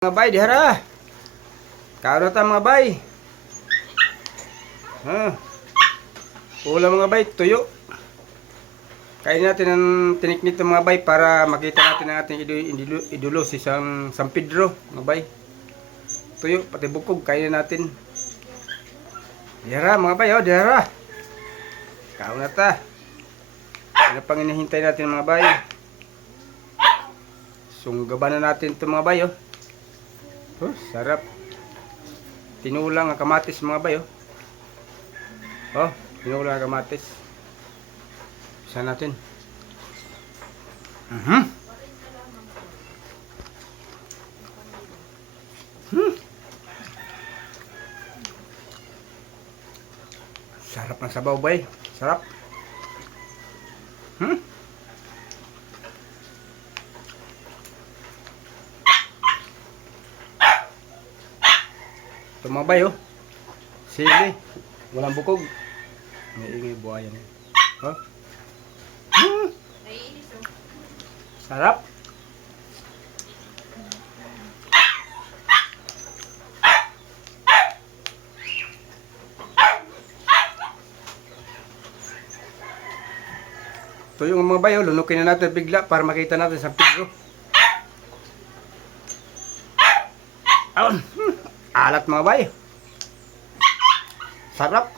Mga bay, dihara. Kaon na ta mga bay. Ulam mga bay, tuyo. Kain natin ang tinik nito mga bay para makita natin ang ating idolo si San Pedro mga bay. Tuyo, pati bukog, kain natin. Dihara mga bay, dihara. Kaon na ta. Ano pang hinihintay natin mga bay? Sunggaban na natin ito mga bay. Sarap. Tinulang ang kamatis mga bay. Tinulang ang kamatis. Isa natin. Sarap ng sabaw bay. Sarap. Tumabay sili, walang bukog. May ingay buhayan. Sarap. Ito yung mga bayo, lunukin na natin bigla para makita natin sa Pedro. Alat mga bay. Sarap.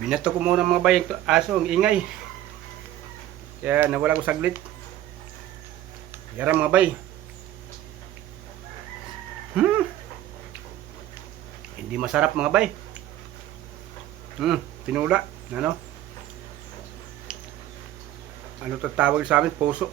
Binato ko muna mga bayang aso, ang ingay. Kaya nawala ko saglit. Yara mga bay. Hindi masarap mga bay. Tinula. Ano tatawag sa amin? Puso.